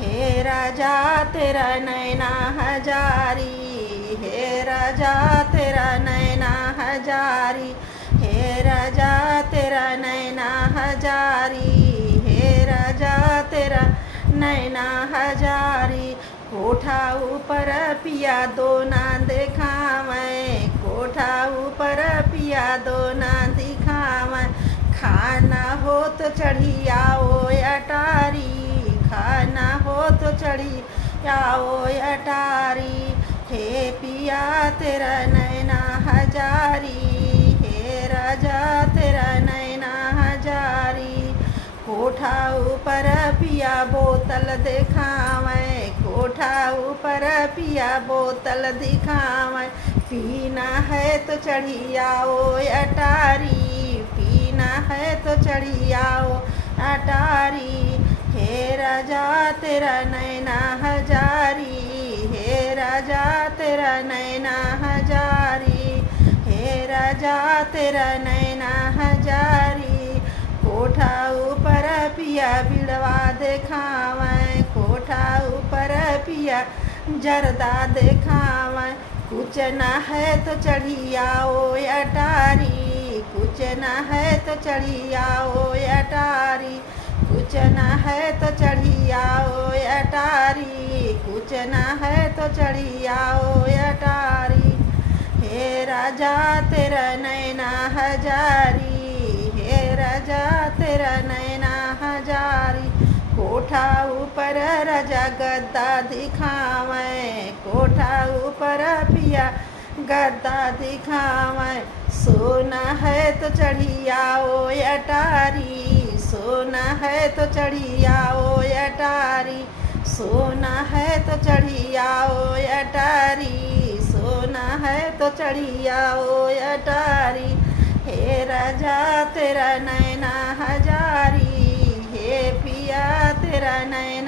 हे राजा तेरा नैना हजारी, हे राजा तेरा नैना हजारी, हे राजा तेरा नैना हजारी, हे राजा तेरा नैना हजारी। कोठा ऊपर पिया दो ना दिखावैं, कोठा ऊपर पिया दो ना दिखावैं। खाना हो तो चढ़ी आओ अटारी, खाना हो तो चढ़ी आओ अटारी। हे पिया तेरा नैना हजारी, हे राजा तेरा नैना हजारी। कोठा ऊपर पिया बोतल दिखावैं, कोठा ऊपर पिया बोतल दिखावैं। पीना है तो चढ़ी आओ अटारी, पीना है तो चढ़ी आओ अटारी। हे राजा तेरा नैना हजारी, हे राजा तेरा नैना हजारी, हे राजा तेरा नैना हजारी। कोठा ऊपर पिया बिड़वा दिखावैं, कोठा ऊपर पिया जरदा दिखावैं। कुछ न है तो चढ़ी आओ अटारी, कुछ न है तो चढ़ी आओ अटारी, कुछ न है तो चढ़ी आओ अटारी, कुछ न है तो चढ़ी आओ अटारी। हे राजा तेरा नैना हजारी, हे राजा तेरा नैना हजारी। कोठा ऊपर राजा गद्दा दिखावैं, कोठा ऊपर पिया गद्दा दिखावैं। सोना है तो चढ़ी आओ अटारी, सोना है तो चढ़ी आओ अटारी, सोना है तो चढ़ी आओ अटारी, सोना है तो चढ़ी आओ अटारी। हे राजा तेरा नैना हजारी, हे पिया तेरा नैना